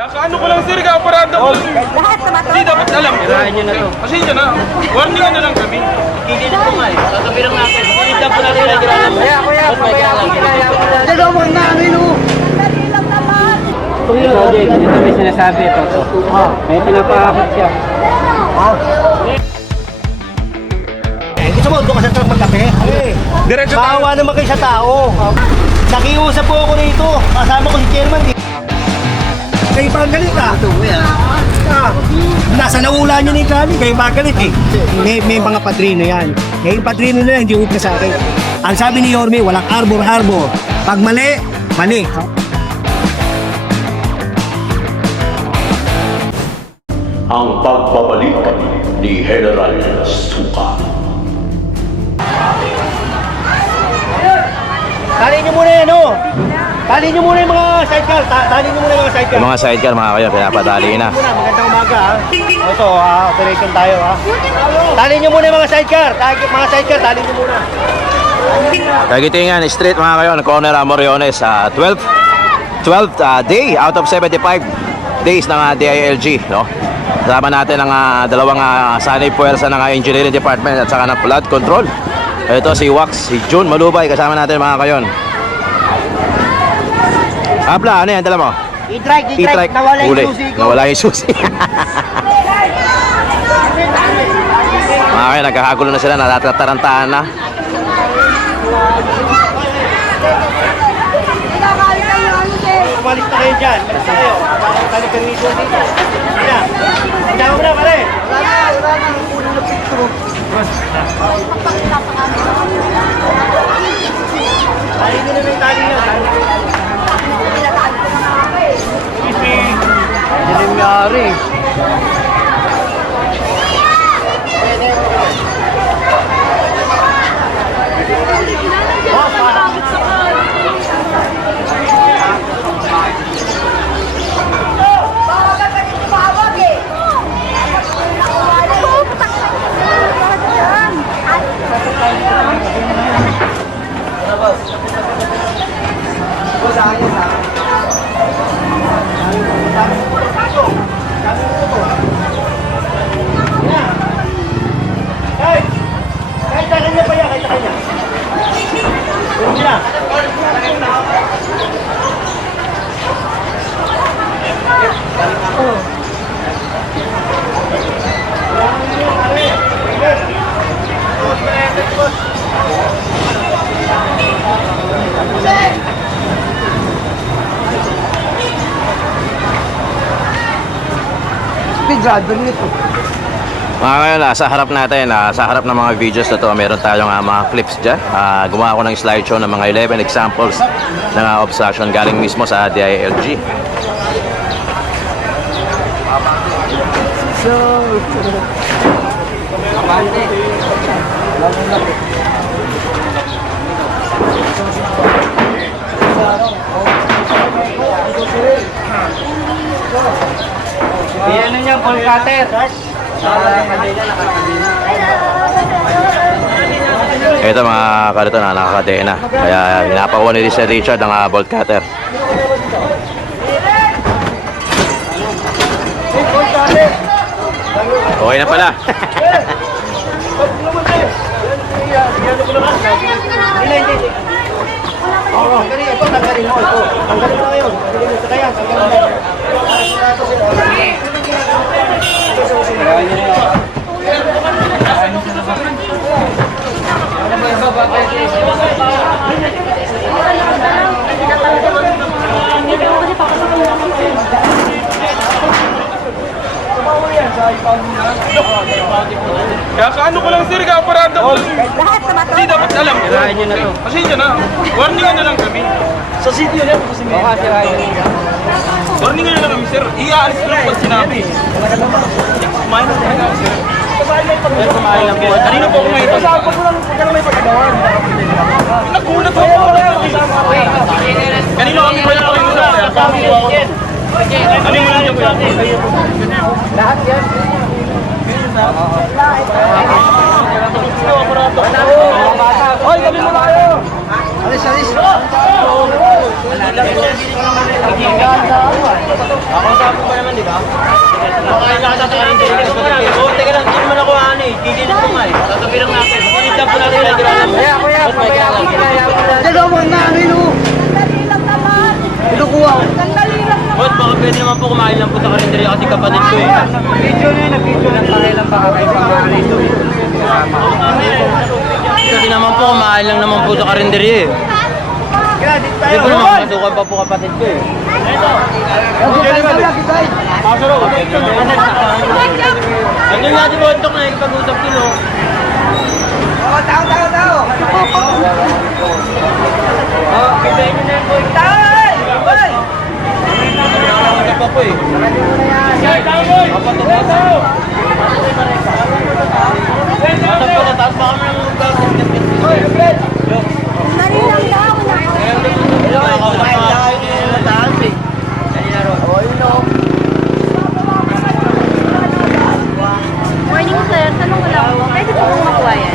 Kakaano ko lang sir, kaaparada ko lang. Lahat na ba Hindi dapat alam ko. Tirahin nyo na to. Pasensya na. Warningan na lang kami. Kikinin ko nga eh. Tatabi lang natin. Kikinin po natin ang giralan. Kuya, kuya, kuya, kuya. Dalawang na amin oh. Dali lang naman. Kuya, Roger, ganito may sinasabi ito. May pinapakakot siya. Eh, gusto mo, doon ka sa truck magkape? Eh, Diretso tayo. maawa naman kayo sa tao. Nakiusap po ako rito. Kasama ko si chairman. Kayo pa ang galit ah. Ah, nasa naula niyo ni Kali, kayo pa ang galit eh. May, may mga padrino yan. Ngayon padrino na yan, hindi upna sa akin. Ang sabi ni Yorme, walang arbor-arbor. Pag mali, mali. ang pagbabalik ni General Suka. Tali niyo muna yan, oh. Tali niyo muna yung mga sidecar. Ta- Tali niyo muna yung mga sidecar. Yung mga sidecar mga kayo, pinapadali na. Muna, magandang umaga ha. Ito ha, operation tayo ha. Tali niyo muna yung mga sidecar. Tali, mga sidecar, tali niyo muna. Kagitingan Street mga kayo, corner uh, Moriones, sa 12 12th uh, day out of 75 days ng uh, DILG, no? Kasama natin ang uh, dalawang uh, sanay puwersa ng uh, Engineering Department at saka ng Flood Control. Ito si Wax, si June Malubay, kasama natin mga kayon. Abla, ano yan, dala mo? I-trike, E-trike, huli. Nawala yung susi. mga kayo, nagkakagulo na sila, natatarantaan na. Umalis na kayo dyan. Umalis na kayo. Tali ka rin dito. Kaya, kaya mo na pare. Tali nyo na yung tali nyo. Tali nyo. Hindi nangyari. Mga ngayon, ah, sa harap natin, ah, sa harap ng mga videos na to, meron tayong ah, mga clips dyan. Ah, gumawa ko ng slideshow ng mga 11 examples ng ah, obstruction galing mismo sa DILG. Yan na niya, full cutter. Ito mga kalito na nakakadena. Kaya pinapakuha ni Sir Richard ang ah, bolt cutter. Okay na pala. Oo, tanggalin ito, tanggalin mo ito. Tanggalin mo na ngayon. Tanggalin mo. Saka yan, tanggalin mo. Kakaano ko lang sir, kaaparada ko lang. Lahat na Hindi dapat alam ko. Tirahin nyo na to. Pasensya na. Warningan na lang kami. Sa sitio yan, kasi may... Baka tirahin nyo. Warningan na sir. Iaalis ko lang pag sinabi. Kumain na talaga sir. Pero kumain lang po. Kanina po ngayon. Saan po lang pagka may pagkagawan? Nagulat ako. Kanina kami pala ako yung sir. Ano yung niyo po Lahat yan. Hoy, kami mo tayo! Alis, alis. Ako sabi ko naman, di ba? Makain lang sa karinderya. Gusto ko lang. Oo, teka lang. Hindi naman ako ano eh. Gigilid ko nga eh. Tatabi lang natin. Lang po natin. Lagi lang. Kuya, kuya. Kuya, kuya. Dalawang na ano yun, oh. Sandali lang naman. Kinukuha ko. Sandali lang naman. Boss, baka pwede naman po kumain lang po sa karinderya kasi kapatid ko eh. Video na yun, video na tayo lang baka kayo mga rito. Kasi naman po kumain lang naman po sa karinderya eh. Hindi po naman masukan pa po kapatid ko eh. Andun natin po ito na ipag-usap kilo. Oh, tao, tao, tao. Oh, kitain nyo na yung boy. Tay! Boy! Nakakagap pa po eh. Kapatid na tayo. Nasa po na taas pa kami ng gagawin. Sandali lang daw. Morning sir, tanong ko lang po. Pwede po kong makuha yan?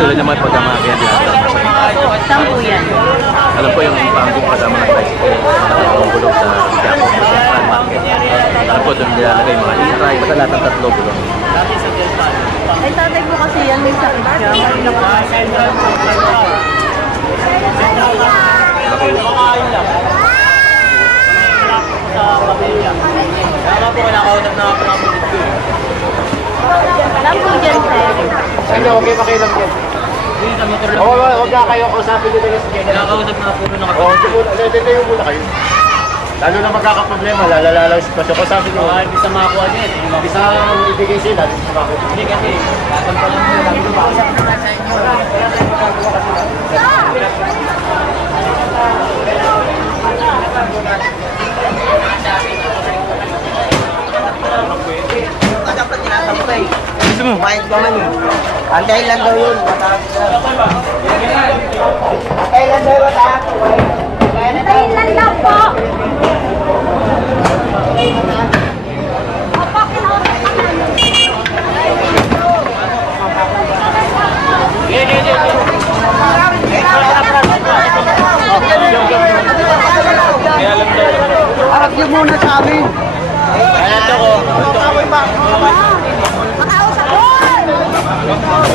Si General. Sulit naman pag ang mga. Saan po yan? Alam ko yung panggung kasama ng tricycle. Nakakabulog sa Quiapo Central Market. Alam ko doon nilalagay mga e-try. Basta lahat ng tatlo bulong. Ay, tatay ko kasi yan. May sakit siya. May. Kaya po kinakausap na ako ng ko eh. Saan po dyan sir? Sige, okay pa kayo Hindi sa motor lang. Oo, huwag na kayo kausapin dito yung sige. Kinakausap na po ng Oo, kapatid. siguro, dito muna kayo. Lalo na magkakaproblema, lalala lang yung sitwasyon. Kausapin nyo. Baka hindi sa makakuha niya eh. Isa ang ibigay sila, dito sa bakit. Hindi kasi, tatampa lang po. Kumain ka man eh. Antay lang daw yun. Antay lang daw yun. Sandali lang daw po. Harap niyo muna sa amin. Ayan ito ko. Makausap ko! Boss,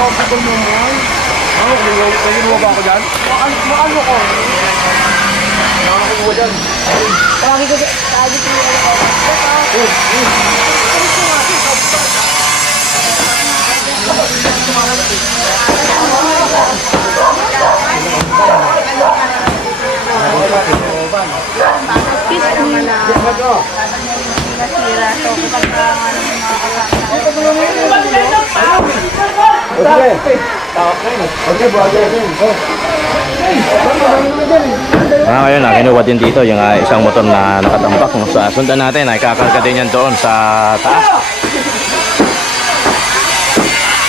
Comfortable naman. Ano, kayo, kayo ba ako dyan? Maano, maano ko? Maano ko ba dyan? Lagi ko, lagi ko yung ano ko. Ah. Oh, oh. Thank you. Nasira to. Pagka ano yung mga kasama. Mga ngayon, ah, kinuha din dito yung ah, isang motor na nakatambak. No? Sa sundan natin, ay kakarga din yan doon sa taas.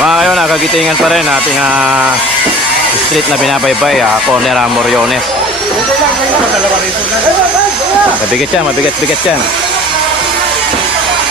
Mga ngayon, nakagitingan pa rin ating ah, street na binabaybay, ah, corner ah, Moriones. Mabigat yan, mabigat-bigat yan.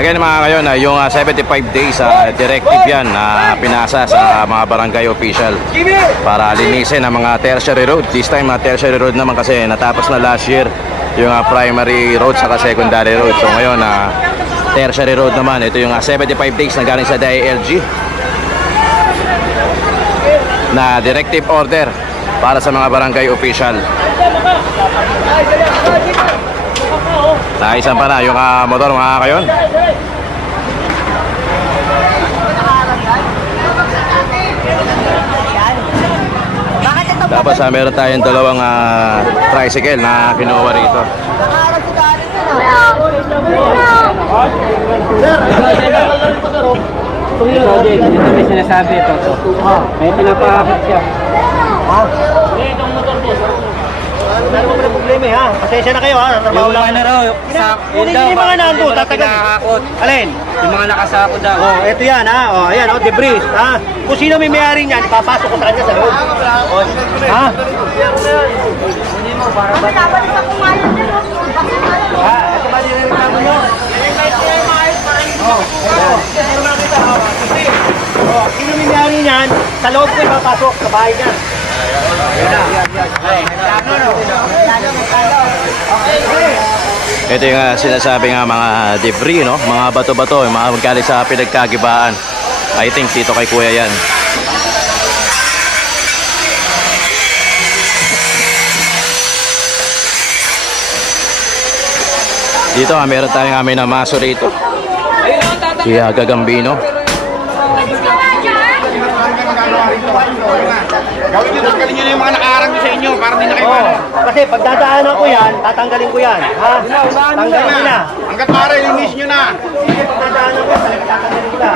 Ganyan mga ngayon, ah, yung ah, 75 days ah, directive yan na pinasa sa mga barangay official para linisin ang mga tertiary road. This time, mga tertiary road naman kasi natapos na last year yung ah, primary road sa secondary road. So ngayon, na tertiary road naman, ito yung ah, 75 days na galing sa DILG na directive order para sa mga barangay official. Naisan pa na yung ah, motor mga kayon. Tapos ah, meron tayong dalawang ah, tricycle na kinuha rito. Nakaharap si Karen na. Project, ito may sinasabi ito. May pinapakakit siya. Wala naman pala problema eh, ha. Pasensya na kayo ha. Trabaho Yung lang. ano raw, sa, Kung hindi yung mga nandun, tatagal. Pinakakot. Alin? Yung mga nakasako daw. Oh, eto yan ha. Oh, ayan oh, debris. Ha? Kung sino may may-ari niyan, ipapasok ko sa kanya sa loob. Ha? Pinabalik ako ngayon din. Ha? Ito ba nireklamo nyo? Oh, oh, sino may may-ari niyan, sa loob ko ipapasok sa bahay niya. Ito yung ah, sinasabi nga mga debris, no? Mga bato-bato, mga galing sa pinagkagibaan. I think dito kay Kuya yan. Dito ah, meron tayong amin na maso rito. Si ah, Gagambino. Gawin nyo, tanggalin nyo na yung mga nakaharang sa inyo para hindi na kayo Oh, kasi pag dadaanan ko yan, tatanggalin ko yan. Ha? Tanggalin ko na. Hanggat para, linis nyo na. Sige, pag dadaanan ko, tatanggalin ko na.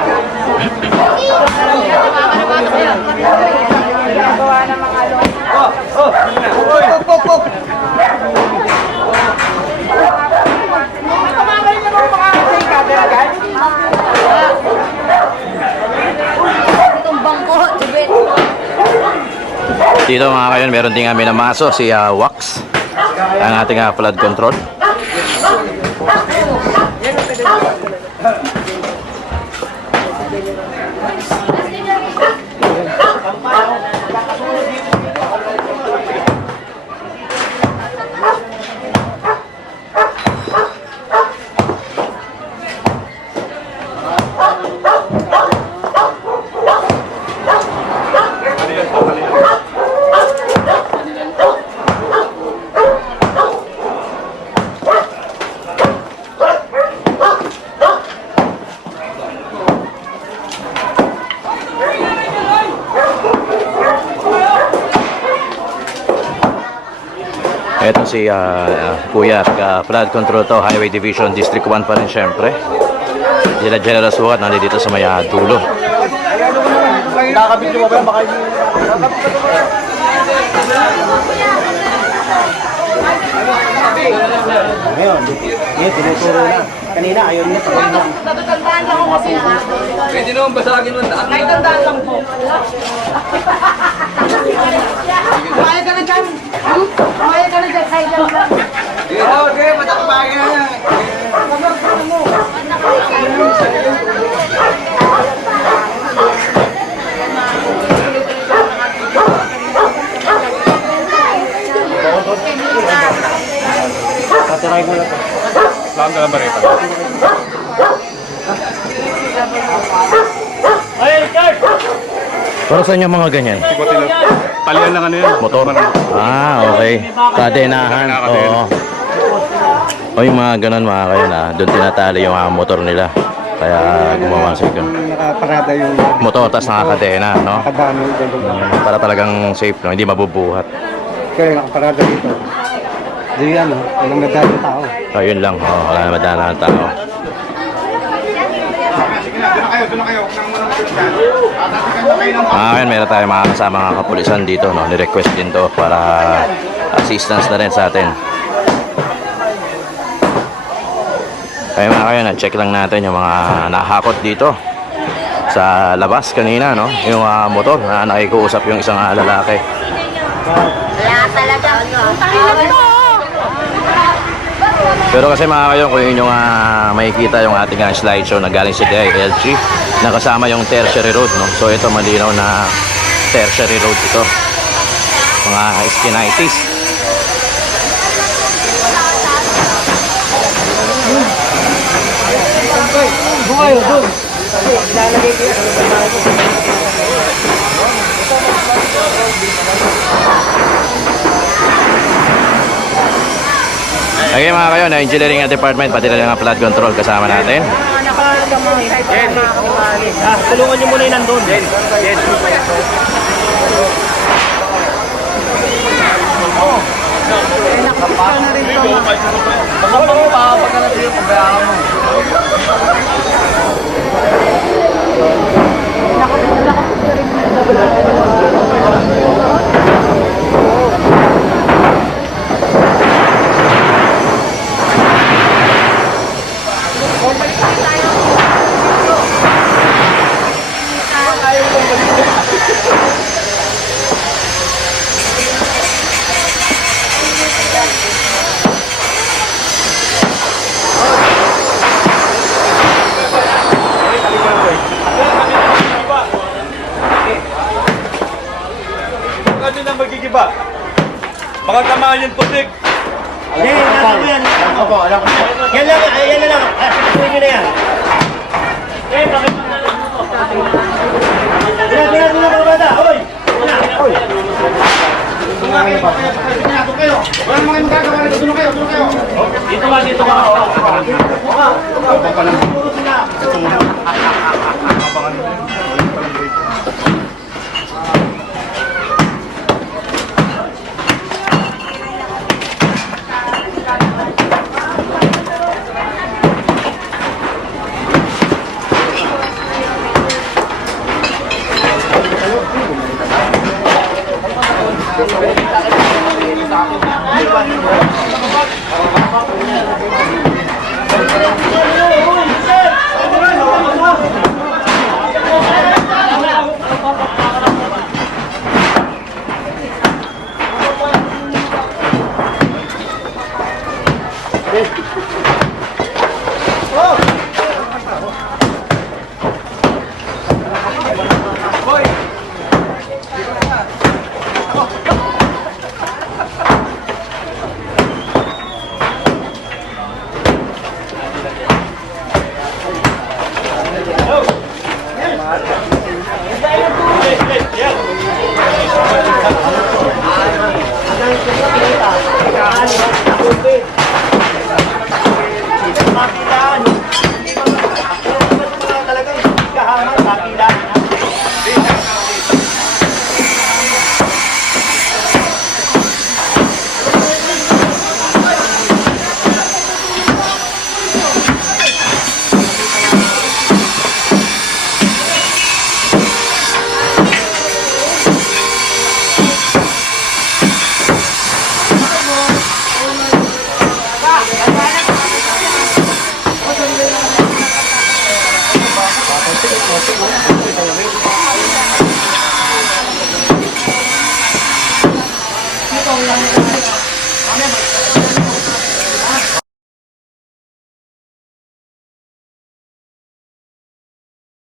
Oh, oh. Pok, pok, pok. Itong Dito mga kayon, meron din kami na maso, si ah, Wax. Ang ating ah, flood control. Ito si ah, Kuya, taga flood control to, Highway Division, District 1 pa rin syempre. Dila General Sukat, nandito sa may ah, dulo. Nakakabit mo ba yan? Baka. Ngayon, yun, tinuturo na. Kanina, ayaw niya. Natatandaan lang ako kasi na. Pwede naman basagin mo. Kahit tandaan lang po. Kumain ka na dyan. Kumain ka na dyan. Kaya dyan lang. Saan ka lang ba rito? Para saan yung mga ganyan? Sikotin lang. Talian lang ano yan. Motor? Ah, okay. Kadenahan. Oo. O yung mga ganun mga kayo na doon tinatali yung mga motor nila. Kaya gumawa sa ganun. Nakaparada yung Motor, tas nakakadena, no? kadami dito. Mm, Para talagang safe, no? Hindi mabubuhat. Kaya nakaparada dito. Di ano, walang nadali tao. So, yun lang. Oh, wala na madana ng tao. Ah, ngayon meron tayong mga kasama mga kapulisan dito, no? Ni-request din to para assistance na rin sa atin. Kaya mga kayo, na-check lang natin yung mga nahakot dito sa labas kanina, no? Yung ah, motor na nakikiusap yung isang ah, lalaki. Wala talaga. Putangin na to. Pero kasi mga kayo, kung yun yung ah, makikita yung ating ah, slideshow na galing sa DILG, nakasama yung tertiary road, no? So ito malinaw na tertiary road ito. Mga skinitis. Bumayo doon. Okay mga kayo, na engineering department, pati na lang ang flood control kasama natin. Ah, tulungan niyo muna yung nandun. Baka din ang magigiba. Baka tamaan yung putik. Yan, nasa ko yan. Opo, alam ko. Yan lang, ay, yan na lang. Ah, Pagkatuloy nyo na yan. Tira, tira, tira, mga bata. Hoy! Tira, hoy! Dito ka, dito ka. Makilaan.